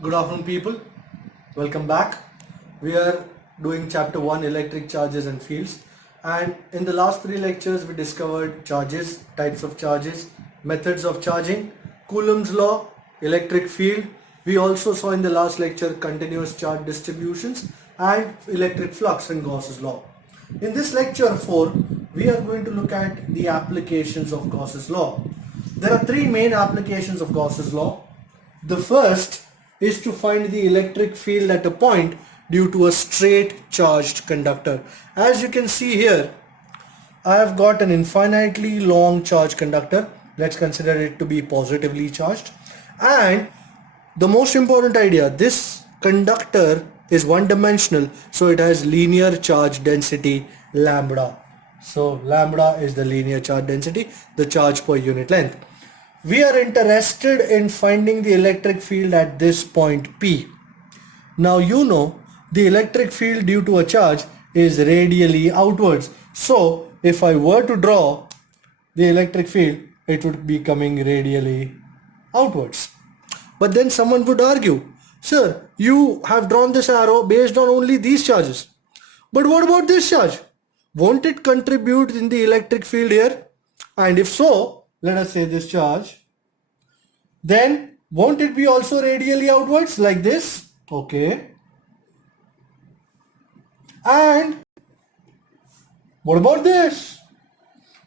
Good afternoon, people. Welcome back. We are doing chapter 1, electric charges and fields, and in the last 3 lectures we discovered charges, types of charges, methods of charging, Coulomb's law, electric field. We also saw in the last lecture continuous charge distributions and electric flux and Gauss's law. In this lecture 4 we are going to look at the applications of Gauss's law. There are 3 main applications of Gauss's law. The first is to find the electric field at a point due to a straight charged conductor. As you can see here, I have got an infinitely long charged conductor. Let's consider it to be positively charged. And the most important idea, this conductor is one-dimensional, so it has linear charge density lambda. So lambda is the linear charge density, the charge per unit length. We are interested in finding the electric field at this point P. Now you know the electric field due to a charge is radially outwards. So if I were to draw the electric field, it would be coming radially outwards. But then someone would argue, sir, you have drawn this arrow based on only these charges. But what about this charge? Won't it contribute in the electric field here? And if so, let us say this charge, then won't it be also radially outwards like this? Okay. And what about this?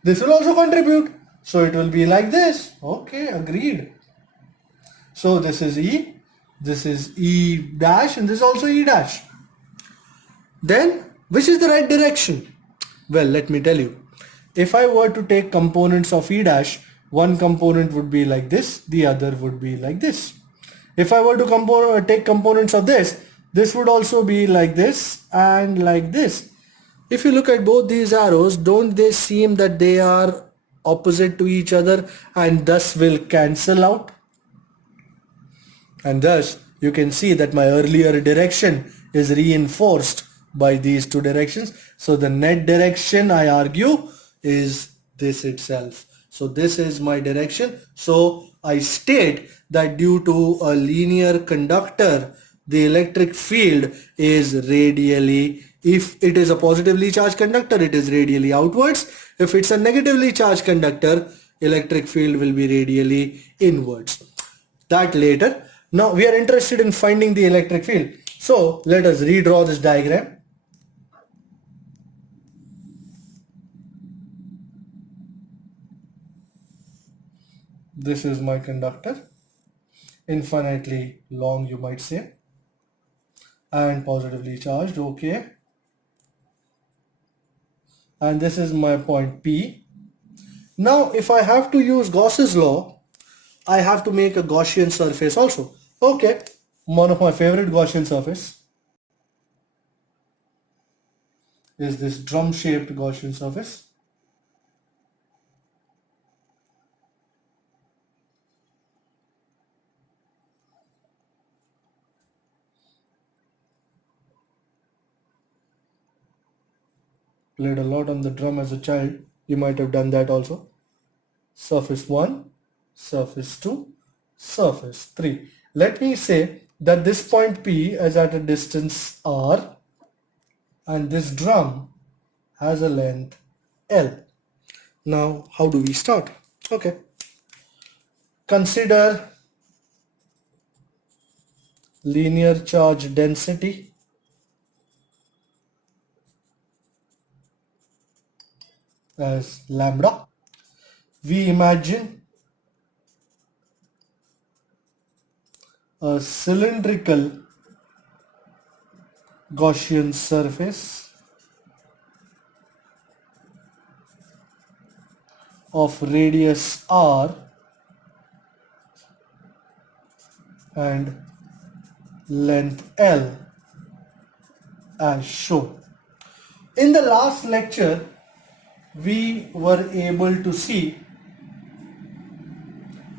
This will also contribute. So it will be like this. Okay, agreed. So this is E, this is E dash, and this is also E dash. Then which is the right direction? Well, let me tell you. If I were to take components of E dash, one component would be like this, the other would be like this. If I were to take components of this would also be like this and like this. If you look at both these arrows, don't they seem that they are opposite to each other and thus will cancel out? And thus you can see that my earlier direction is reinforced by these two directions. So the net direction, I argue, is this itself. So this is my direction. So I state that due to a linear conductor, the electric field is radially, if it is a positively charged conductor, it is radially outwards. If it's a negatively charged conductor, electric field will be radially inwards. That later. Now we are interested in finding the electric field. So let us redraw this diagram. This is my conductor, infinitely long you might say, and positively charged, okay. And this is my point P. Now if I have to use Gauss's law, I have to make a Gaussian surface also. Okay, one of my favorite Gaussian surface is this drum-shaped Gaussian surface. Played a lot on the drum as a child. You might have done that also. Surface 1, surface 2, surface 3. Let me say that this point P is at a distance R and this drum has a length L. Now how do we start? Okay. Consider linear charge density as lambda. We imagine a cylindrical Gaussian surface of radius r and length L as shown. In the last lecture, we were able to see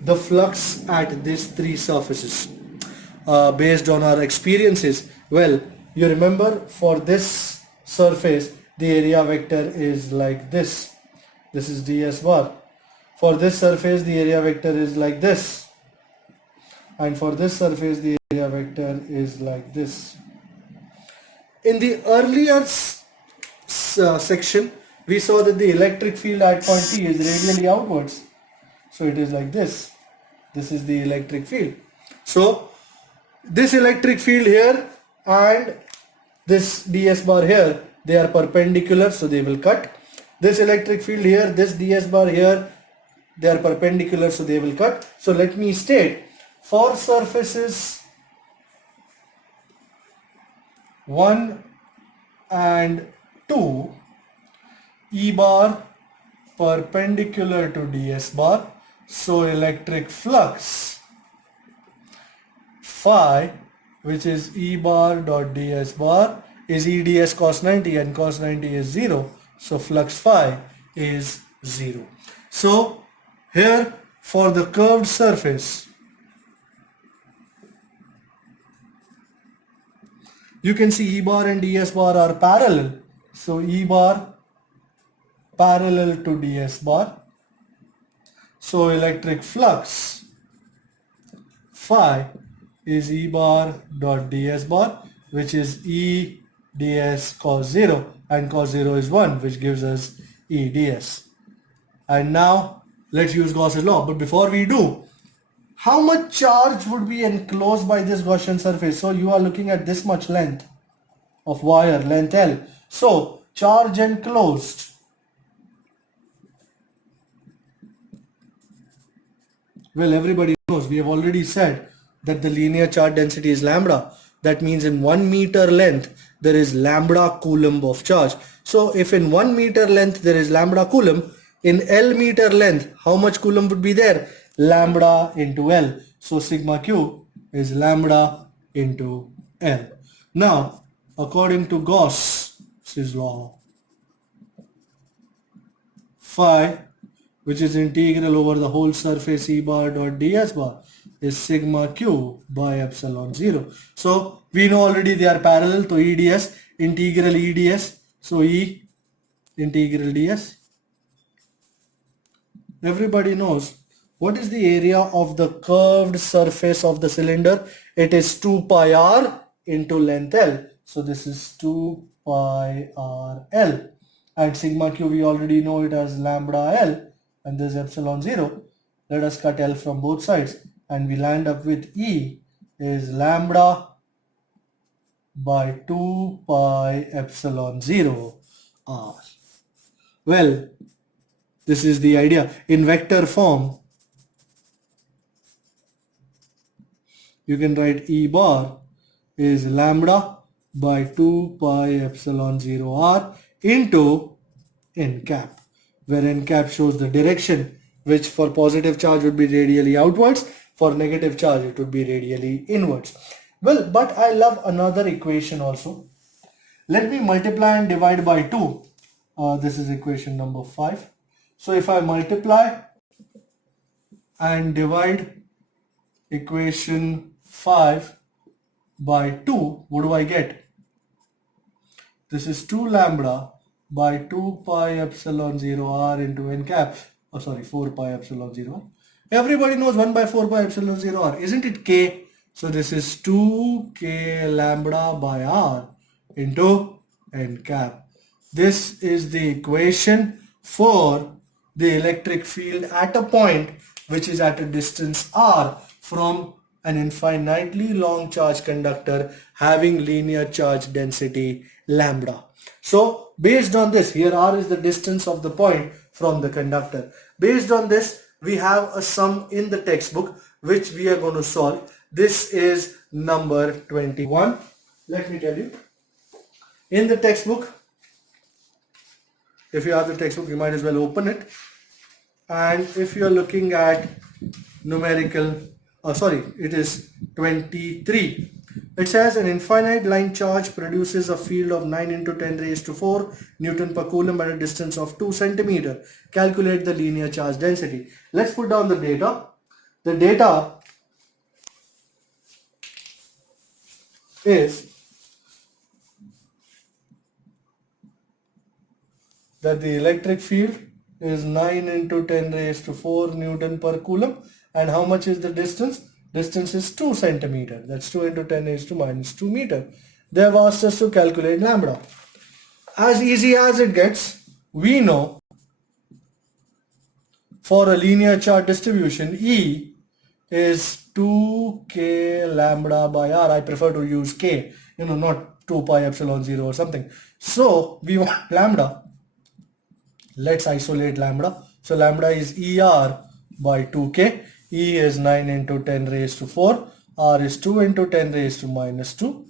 the flux at these 3 surfaces based on our experiences. Well, you remember for this surface the area vector is like this. This is ds bar. For this surface the area vector is like this. and for this surface the area vector is like this. In the earlier section, we saw that the electric field at point P is radially outwards. So it is like this. This is the electric field. So this electric field here and this ds bar here, they are perpendicular, so they will cut. This electric field here, this ds bar here, they are perpendicular, so they will cut. So let me state, for surfaces 1 and 2, E bar perpendicular to ds bar, so electric flux phi, which is E bar dot ds bar, is E ds cos 90, and cos 90 is 0, so flux phi is 0. So here for the curved surface, you can see E bar and ds bar are parallel, so E bar parallel to ds bar, so electric flux phi is E bar dot ds bar, which is E ds cos 0, and cos 0 is 1, which gives us E ds. And now let's use Gauss's law. But before we do, how much charge would be enclosed by this Gaussian surface? So you are looking at this much length of wire, length L. So charge enclosed Well, everybody knows, we have already said that the linear charge density is lambda. That means in 1 meter length, there is lambda coulomb of charge. So if in 1 meter length there is lambda coulomb, in L meter length, how much coulomb would be there? Lambda into L. So sigma q is lambda into L. Now, according to Gauss's law, phi, which is integral over the whole surface E bar dot ds bar, is sigma q by epsilon 0. So we know already they are parallel to EDS, integral EDS, so E integral ds. Everybody knows what is the area of the curved surface of the cylinder. It is 2 pi r into length L. So this is 2 pi r L, and sigma q we already know it as lambda L, and this is epsilon 0. Let us cut L from both sides and we land up with E is lambda by 2 pi epsilon 0 r. Well, this is the idea. In vector form, you can write E bar is lambda by 2 pi epsilon 0 r into n cap, where n cap shows the direction, which for positive charge would be radially outwards, for negative charge it would be radially inwards. Well, but I love another equation also. Let me multiply and divide by 2. This is equation number 5. So if I multiply and divide equation 5 by 2, what do I get? This is 2 lambda by 2 pi epsilon 0 r into n cap. Oh, sorry, 4 pi epsilon 0. Everybody knows 1 by 4 pi epsilon 0 r. Isn't it k? So this is 2k lambda by r into n cap. This is the equation for the electric field at a point which is at a distance r from an infinitely long charge conductor having linear charge density lambda. So based on this, here r is the distance of the point from the conductor. Based on this, we have a sum in the textbook which we are going to solve. This is number 21. Let me tell you. In the textbook, if you have the textbook, you might as well open it. And if you are looking at numerical, it is 23. It says an infinite line charge produces a field of 9 into 10 raised to 4 Newton per coulomb at a distance of 2 centimeter. Calculate the linear charge density. Let's put down the data. The data is that the electric field is 9 into 10 raised to 4 Newton per coulomb. And how much is the distance? Distance is 2 centimeter. That's 2 into 10 raised to minus 2 meter. They have asked us to calculate lambda. As easy as it gets, we know for a linear charge distribution, E is 2k lambda by r. I prefer to use k, not 2 pi epsilon 0 or something. So we want lambda. Let's isolate lambda. So lambda is ER by 2k. E is 9 into 10 raised to 4. R is 2 into 10 raised to minus 2.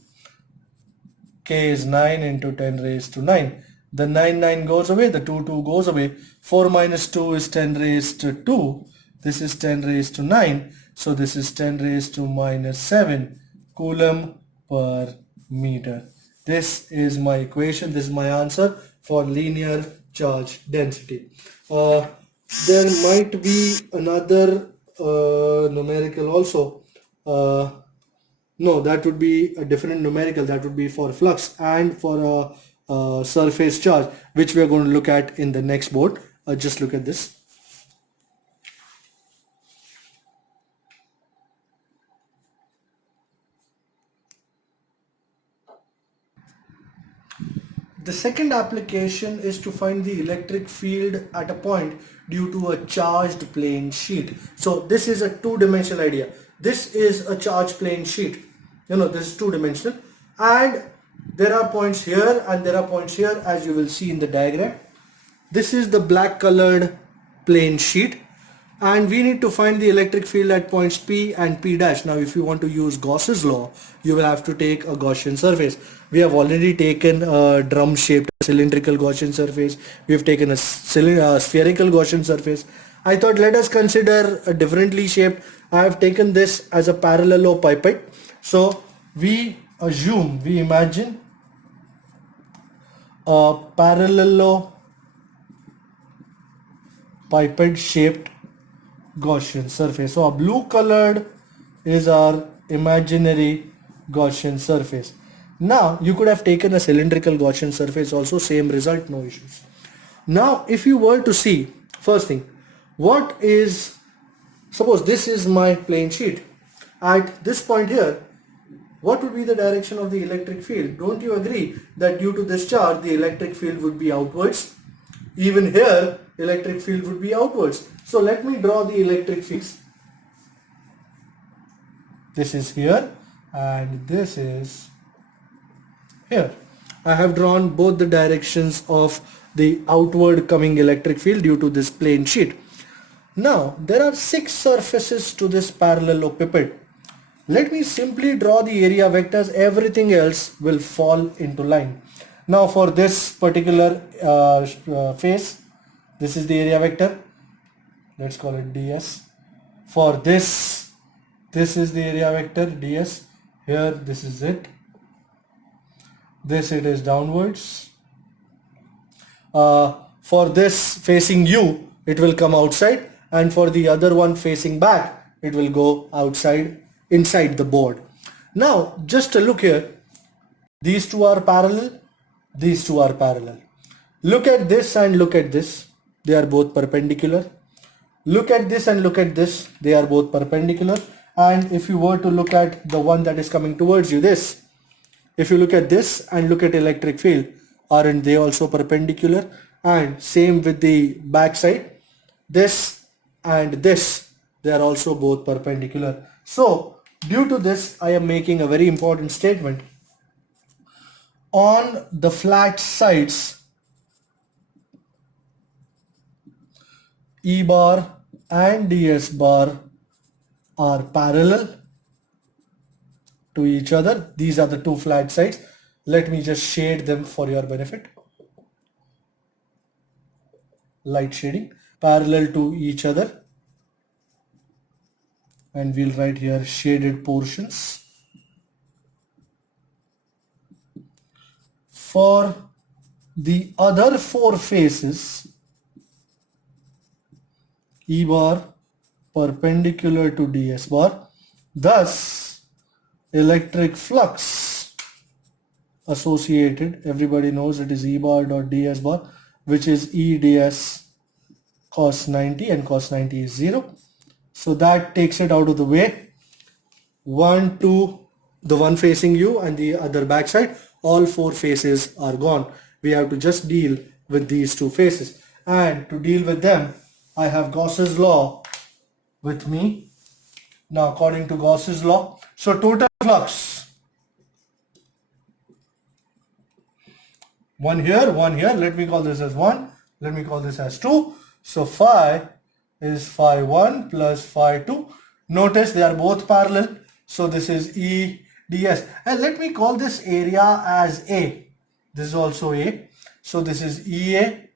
K is 9 into 10 raised to 9. The 9 goes away, the 2 goes away. 4 minus 2 is 10 raised to 2. This is 10 raised to 9. So this is 10 raised to minus 7 coulomb per meter. This is my equation. This is my answer for linear charge density. There might be another numerical also. No, that would be a different numerical. That would be for flux and for a surface charge, which we are going to look at in the next board. Just look at this. The second application is to find the electric field at a point due to a charged plane sheet. So this is a two-dimensional idea. This is a charged plane sheet. This is two-dimensional, and there are points here and there are points here, as you will see in the diagram. This is the black colored plane sheet, and we need to find the electric field at points P and P dash. Now if you want to use Gauss's law, you will have to take a Gaussian surface. We have already taken a drum shaped cylindrical Gaussian surface. We have taken a spherical Gaussian surface. I thought let us consider a differently shaped. I have taken this as a parallelopiped. So we imagine a parallelopiped shaped Gaussian surface. So a blue colored is our imaginary Gaussian surface. Now you could have taken a cylindrical Gaussian surface also, same result, no issues. Now if you were to see, first thing, suppose this is my plane sheet. At this point here, what would be the direction of the electric field? Don't you agree that due to this charge, the electric field would be outwards? Even here, electric field would be outwards. So let me draw the electric fields. This is here and this is here. I have drawn both the directions of the outward coming electric field due to this plane sheet. Now there are 6 surfaces to this parallelepiped. Let me simply draw the area vectors. Everything else will fall into line. Now for this particular face, this is the area vector. Let's call it ds. For this is the area vector ds. Here this is it. This it is downwards. For this facing u, it will come outside, and for the other one facing back, it will go outside, inside the board. Now just a look here. These two are parallel. These two are parallel. Look at this and look at this. They are both perpendicular. Look at this and look at this. They are both perpendicular. And if you were to look at the one that is coming towards you, this, if you look at this and look at electric field, aren't they also perpendicular? And same with the back side, this and this, they are also both perpendicular. So due to this, I am making a very important statement. On the flat sides, E bar and ds bar are parallel to each other. These are the two flat sides. Let me just shade them for your benefit. Light shading, parallel to each other, and we'll write here shaded portions. For the other 4 faces, E bar perpendicular to ds bar, thus electric flux associated, everybody knows it is E bar dot ds bar, which is E ds cos 90, and cos 90 is 0. So that takes it out of the way. 1, 2, the one facing you and the other backside, all 4 faces are gone. We have to just deal with these 2 faces. And to deal with them, I have Gauss's law with me. Now according to Gauss's law, so total flux, one here, let me call this as 1, let me call this as 2. So phi is phi 1 plus phi 2. Notice they are both parallel. So this is E ds. And let me call this area as A. This is also A. So this is EA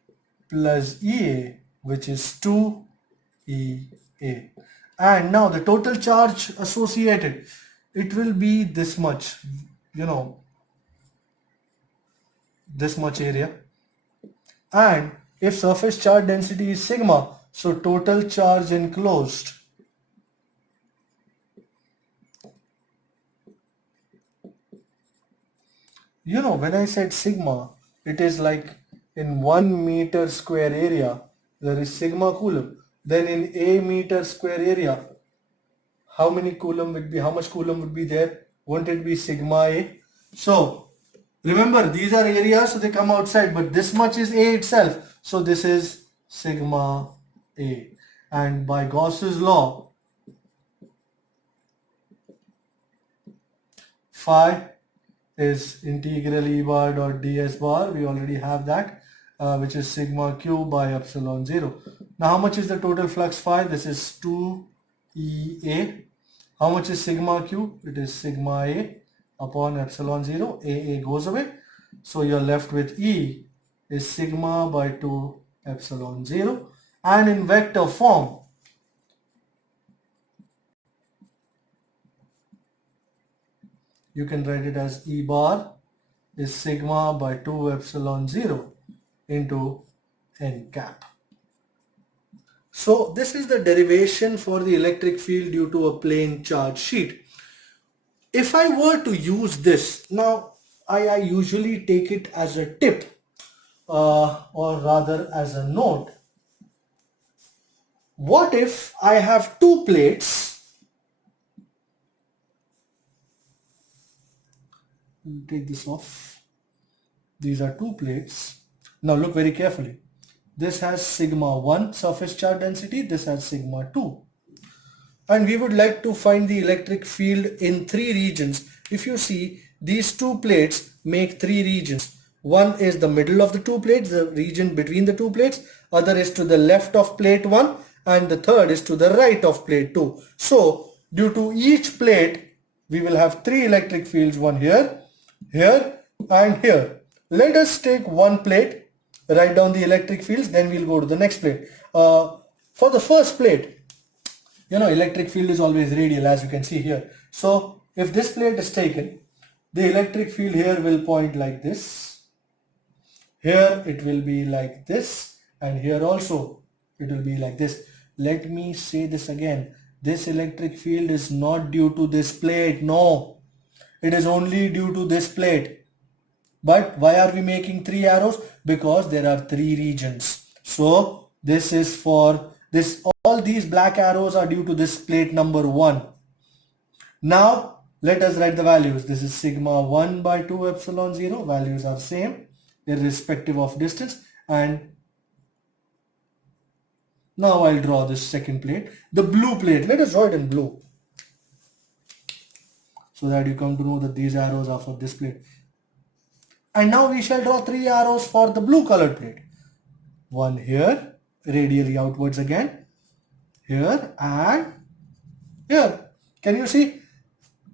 plus EA, which is 2EA. And now the total charge associated, it will be this much, this much area. And if surface charge density is sigma, so total charge enclosed when I said sigma, it is like in 1 meter square area there is sigma coulomb. Then in a meter square area, how much coulomb would be there? Won't it be sigma A? So remember, these are areas, so they come outside, but this much is A itself. So this is sigma A. And by Gauss's law, phi is integral E bar dot ds bar. We already have that, which is sigma q by epsilon 0. Now how much is the total flux phi? This is 2EA. How much is sigma q? It is sigma A upon epsilon 0. A goes away. So you're left with E is sigma by 2 epsilon 0. And in vector form, you can write it as E bar is sigma by 2 epsilon 0 into n cap. So this is the derivation for the electric field due to a plane charge sheet. If I were to use this, now I usually take it as a tip or rather as a note. What if I have 2 plates? Take this off. These are 2 plates. Now look very carefully. This has sigma 1 surface charge density. This has sigma 2. And we would like to find the electric field in 3 regions. If you see, these 2 plates make 3 regions. One is the middle of the 2 plates, the region between the 2 plates. Other is to the left of plate 1. And the third is to the right of plate 2. So, due to each plate, we will have 3 electric fields. One here, here and here. Let us take one plate, write down the electric fields, then we'll go to the next plate. For the first plate, electric field is always radial, as you can see here. So if this plate is taken, the electric field here will point like this. Here it will be like this, and here also it will be like this. Let me say this again. This electric field is not due to this plate. No, it is only due to this plate. But why are we making 3 arrows? Because there are 3 regions. So this is for this. All these black arrows are due to this plate number 1. Now let us write the values. This is sigma 1 by 2 epsilon 0. Values are same irrespective of distance. And now I'll draw this second plate. The blue plate. Let us draw it in blue, so that you come to know that these arrows are for this plate. And now we shall draw 3 arrows for the blue colored plate. One here, radially outwards again. Here and here. Can you see?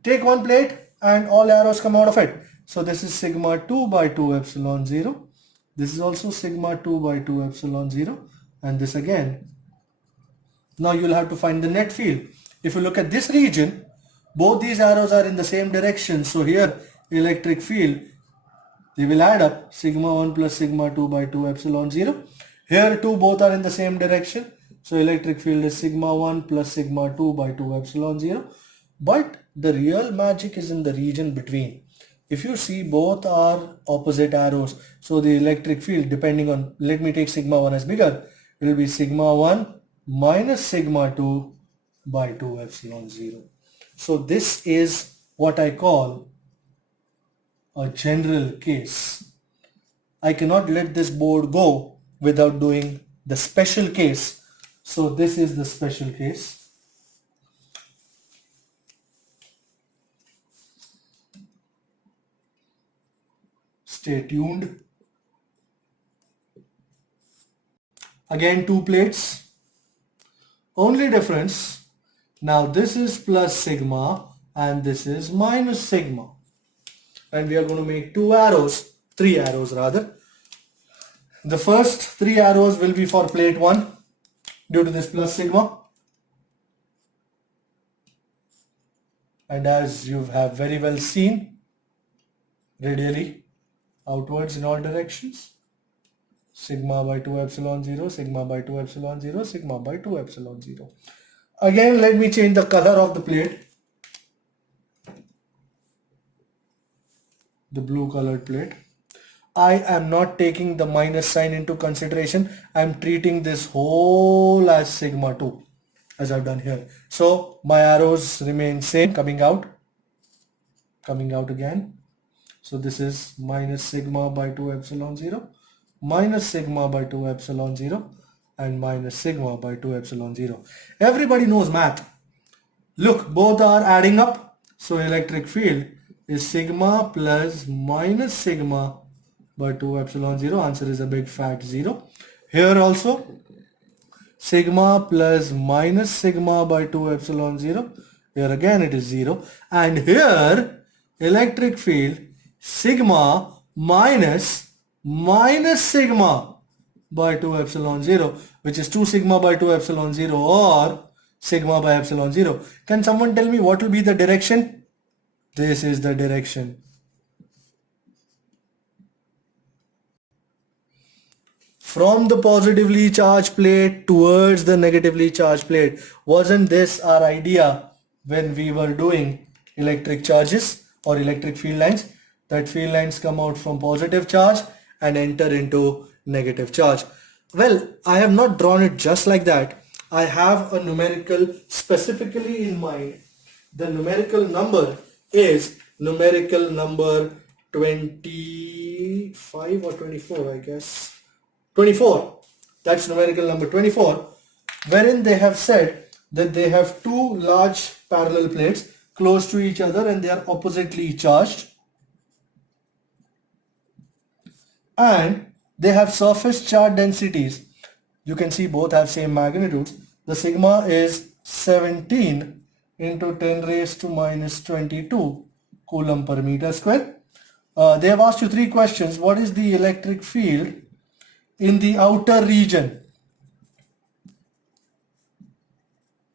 Take one plate and all arrows come out of it. So this is sigma 2 by 2 epsilon 0. This is also sigma 2 by 2 epsilon 0. And this again. Now you'll have to find the net field. If you look at this region, both these arrows are in the same direction. So here, electric field, they will add up sigma 1 plus sigma 2 by 2 epsilon 0. Here too, both are in the same direction. So electric field is sigma 1 plus sigma 2 by 2 epsilon 0. But the real magic is in the region between. If you see, both are opposite arrows. So the electric field, depending on, let me take sigma 1 as bigger, it will be sigma 1 minus sigma 2 by 2 epsilon 0. So this is what I call a general case. I cannot let this board go without doing the special case. So this is the special case. Stay tuned. Again, two plates. Only difference, now this is plus sigma and this is minus sigma. And we are going to make three arrows rather. The first three arrows will be for plate 1 due to this plus sigma. And as you have very well seen, radially outwards in all directions. Sigma by 2 epsilon 0, sigma by 2 epsilon 0, sigma by 2 epsilon 0. Again, let me change the color of the plate. The blue colored plate. I am not taking the minus sign into consideration. I am treating this whole as sigma 2 as I've done here. So my arrows remain same, coming out again. So this is minus sigma by 2 epsilon 0, minus sigma by 2 epsilon 0 and minus sigma by 2 epsilon 0. Everybody knows math. Look, both are adding up. So electric field is sigma plus minus sigma by 2 epsilon 0. Answer is a big fat 0. Here also sigma plus minus sigma by 2 epsilon 0. Here again it is 0. And here electric field sigma minus sigma by 2 epsilon 0, which is 2 sigma by 2 epsilon 0 or sigma by epsilon 0. Can someone tell me what will be the direction? This is the direction. From the positively charged plate towards the negatively charged plate. Wasn't this our idea when we were doing electric charges or electric field lines? That field lines come out from positive charge and enter into negative charge. Well, I have not drawn it just like that. I have a numerical specifically in mind. The numerical number is numerical number 25 or 24, I guess. 24. That's numerical number 24, wherein they have said that they have two large parallel plates close to each other and they are oppositely charged. And they have surface charge densities. You can see both have same magnitudes. The sigma is 17 into 10 raised to minus 22 coulomb per meter square. They have asked you three questions. What is the electric field in the outer region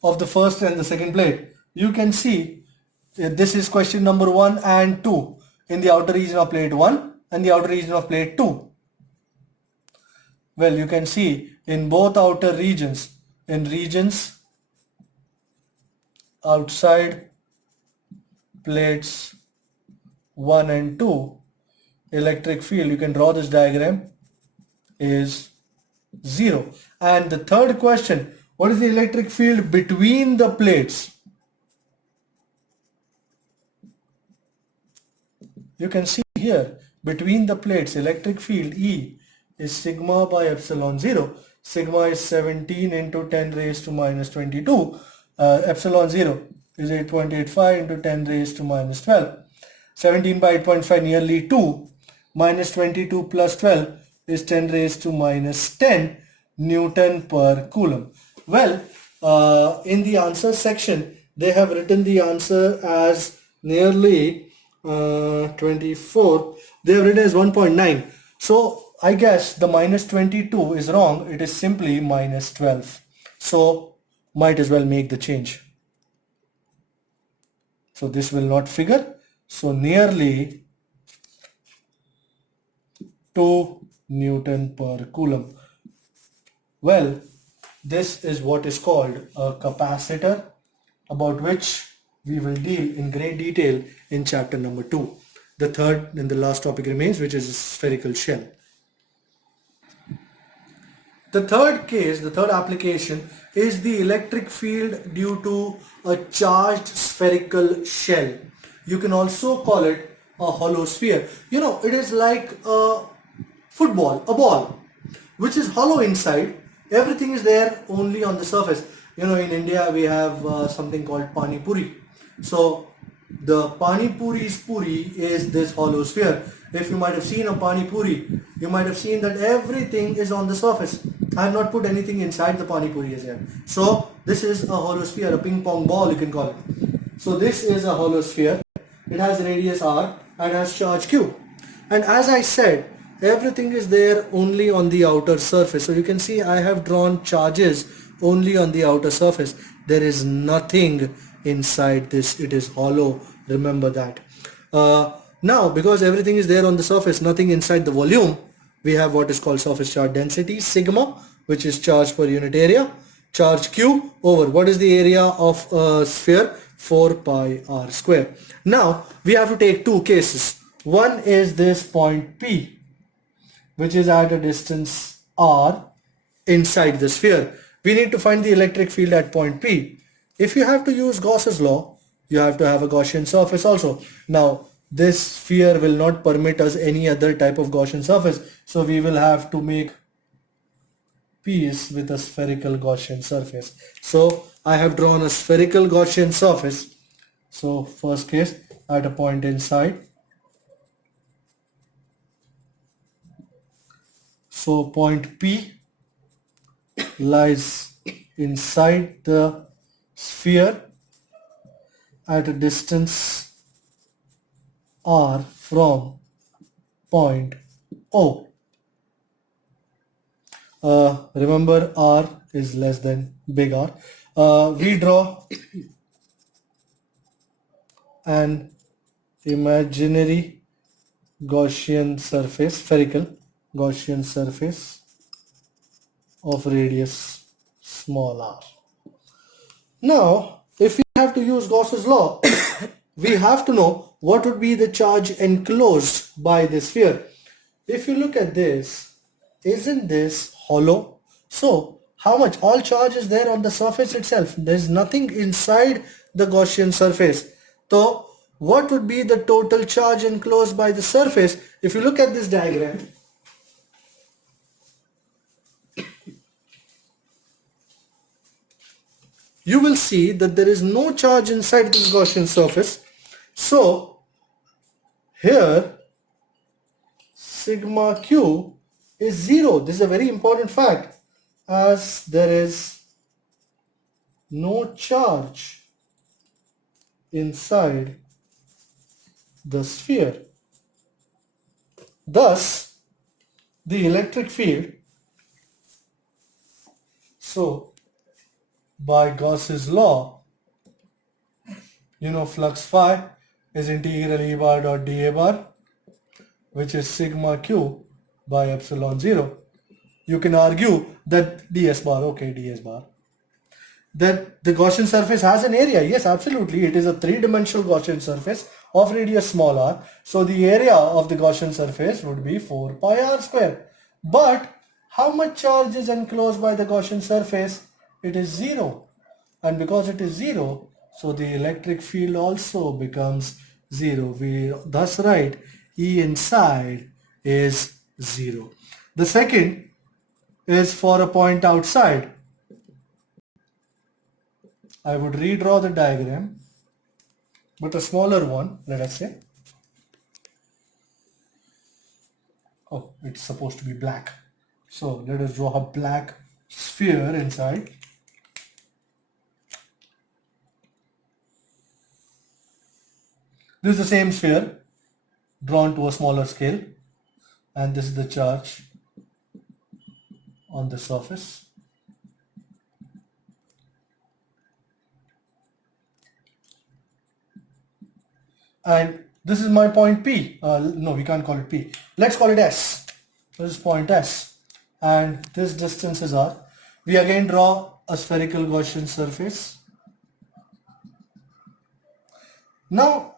of the first and the second plate? You can see this is question number 1 and 2 in the outer region of plate 1 and the outer region of plate 2. Well, you can see in both outer regions, in regions outside plates 1 and 2, electric field, you can draw this diagram, is 0. And the third question, what is the electric field between the plates? You can see here, between the plates, electric field E is sigma by epsilon 0. Sigma is 17 into 10 raised to minus 22. Epsilon 0 is 8.85 into 10 raised to minus 12. 17 by 8.5 nearly 2. Minus 22 plus 12 is 10 raised to minus 10 Newton per coulomb. Well, in the answer section, they have written the answer as nearly 24. They have written as 1.9. So I guess the minus 22 is wrong. It is simply minus 12. So might as well make the change. So this will not figure. So nearly 2 Newton per coulomb. Well, this is what is called a capacitor, about which we will deal in great detail in chapter number 2. The third and the last topic remains, which is a spherical shell. The third case, the third application is the electric field due to a charged spherical shell. You can also call it a hollow sphere. You know, it is like a football, a ball, which is hollow inside. Everything is there only on the surface. You know, in India we have something called pani puri. So the pani puri's puri is this hollow sphere. If you might have seen a pani puri, you might have seen that everything is on the surface. I have not put anything inside the pani puri as yet. So this is a hollow sphere, a ping pong ball you can call it. So this is a hollow sphere. It has radius r and has charge q. And as I said, everything is there only on the outer surface. So you can see I have drawn charges only on the outer surface. There is nothing inside this. It is hollow. Remember that. Now, because everything is there on the surface, nothing inside the volume, we have what is called surface charge density, sigma, which is charge per unit area, charge q over what is the area of a sphere, 4 pi r square. Now, we have to take two cases. One is this point P, which is at a distance r inside the sphere. We need to find the electric field at point P. If you have to use Gauss's law, you have to have a Gaussian surface also. Now, this sphere will not permit us any other type of Gaussian surface. So we will have to make piece with a spherical Gaussian surface. So I have drawn a spherical Gaussian surface. So first case, at a point inside. So point P lies inside the sphere at a distance r from point O. Remember, r is less than big R. We draw an imaginary Gaussian surface, spherical Gaussian surface of radius small r. Now, if we have to use Gauss's law, we have to know what would be the charge enclosed by this sphere. If you look at this, isn't this hollow? So, how much? All charge is there on the surface itself. There is nothing inside the Gaussian surface. So, what would be the total charge enclosed by the surface? If you look at this diagram, you will see that there is no charge inside this Gaussian surface. So, here sigma q is 0. This is a very important fact, as there is no charge inside the sphere. Thus, the electric field, so by Gauss's law, you know, flux phi is integral E bar dot dA bar, which is sigma q by epsilon 0. You can argue that ds bar, okay, ds bar, that the Gaussian surface has an area. Yes, absolutely. It is a three-dimensional Gaussian surface of radius small r. So the area of the Gaussian surface would be 4 pi r square. But how much charge is enclosed by the Gaussian surface? It is 0. And because it is 0, so the electric field also becomes 0. We thus write E inside is 0. The second is for a point outside. I would redraw the diagram, but a smaller one, let us say. Oh, it's supposed to be black. So let us draw a black sphere inside. This is the same sphere drawn to a smaller scale, and this is the charge on the surface. And this is my point P. No, we can't call it P. Let's call it S. This is point S. And this distance is R. We again draw a spherical Gaussian surface. Now,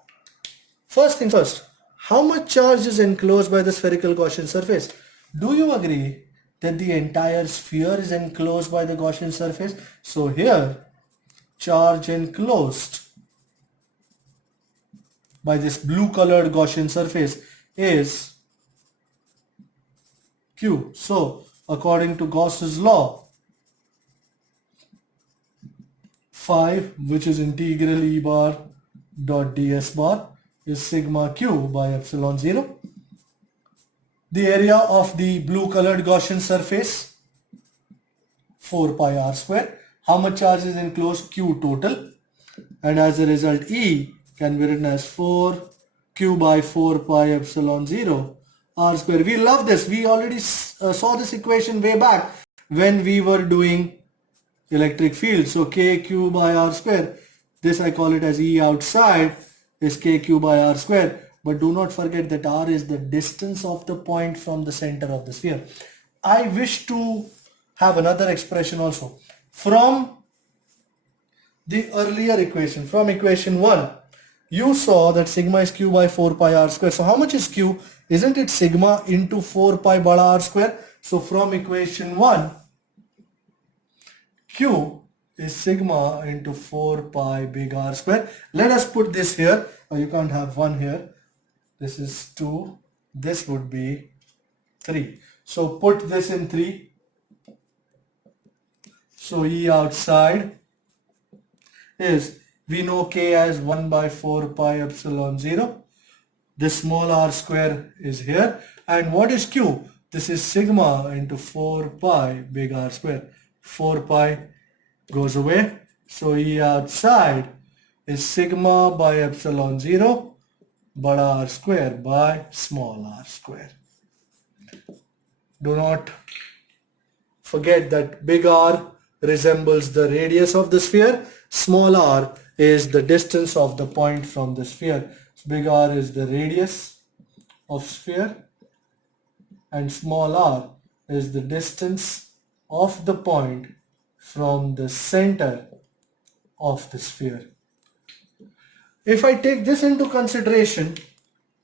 first thing first, how much charge is enclosed by the spherical Gaussian surface? Do you agree that the entire sphere is enclosed by the Gaussian surface. So here, charge enclosed by this blue colored Gaussian surface is Q. So according to Gauss's law, phi, which is integral E bar dot ds bar, is sigma Q by epsilon 0. The area of the blue colored Gaussian surface, 4 pi r square. How much charge is enclosed? Q total. And as a result, E can be written as 4 Q by 4 pi epsilon 0 r square. We love this. We already saw this equation way back when we were doing electric field. So KQ by r square, this I call it as E outside, is KQ by r square. But do not forget that r is the distance of the point from the center of the sphere. I wish to have another expression also. From the earlier equation, from equation 1, you saw that sigma is Q by 4 pi r square. So how much is Q? Isn't it sigma into 4 pi bada r square? So from equation 1, Q is sigma into 4 pi big R square. Let us put this here. You can't have 1 here. This is 2. This would be 3. So put this in 3. So E outside is, we know K as 1 by 4 pi epsilon 0. This small r square is here. And what is Q? This is sigma into 4 pi big R square. 4 pi goes away. So E outside is sigma by epsilon 0 bada r square by small r square. Do not forget that big R resembles the radius of the sphere. Small r is the distance of the point from the sphere. So big R is the radius of sphere and small r is the distance of the point from the center of the sphere. If I take this into consideration,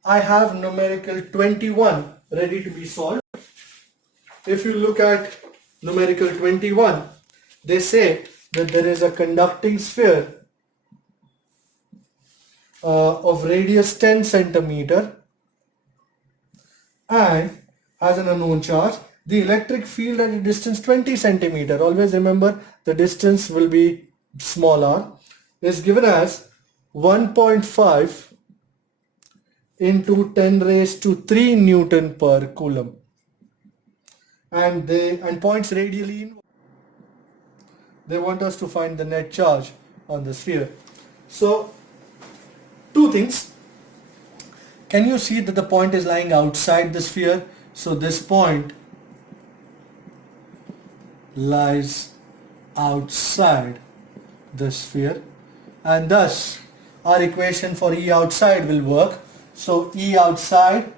I have numerical 21 ready to be solved. If you look at numerical 21, they say that there is a conducting sphere of radius 10 centimeter and has an unknown charge. The electric field at a distance 20 centimeter, always remember the distance will be small r, is given as 1.5 into 10 raised to 3 Newton per coulomb. And points radially inward. They want us to find the net charge on the sphere. So, two things. Can you see that the point is lying outside the sphere? So this point lies outside the sphere, and thus our equation for E outside will work. So E outside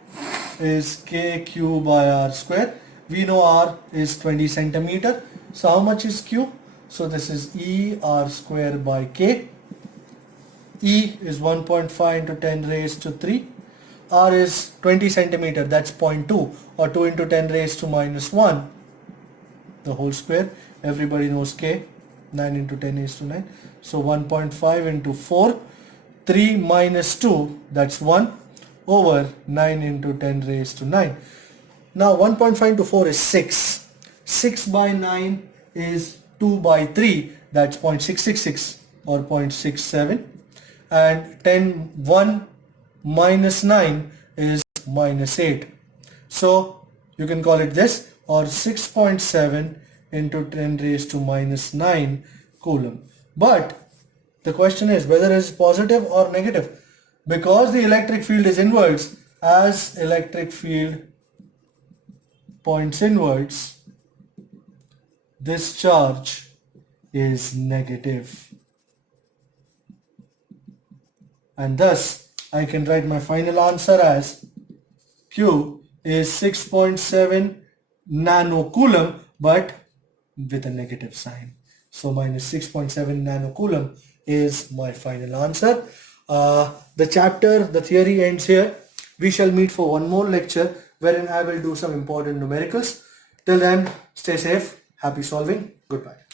is KQ by R square. We know R is 20 centimeter. So how much is Q? So this is E R square by K. E is 1.5 into 10 raised to 3. R is 20 centimeter, that's 0.2, or 2 into 10 raised to minus 1, the whole square. Everybody knows K, 9 into 10 raised to 9. So 1.5 into 4, 3 minus 2, that's 1, over 9 into 10 raised to 9. Now 1.5 into 4 is 6. 6 by 9 is 2 by 3, that's 0.666 or 0.67. And 1 minus 9 is minus 8. So you can call it this, or 6.7 into 10 raised to minus 9 coulomb. But the question is whether it is positive or negative. Because the electric field is inwards, as electric field points inwards, this charge is negative. And thus I can write my final answer as Q is 6.7 nanocoulomb, but with a negative sign. So minus 6.7 nanocoulomb is my final answer. The chapter, the theory ends here. We shall meet for one more lecture wherein I will do some important numericals. Till then, stay safe, happy solving, goodbye.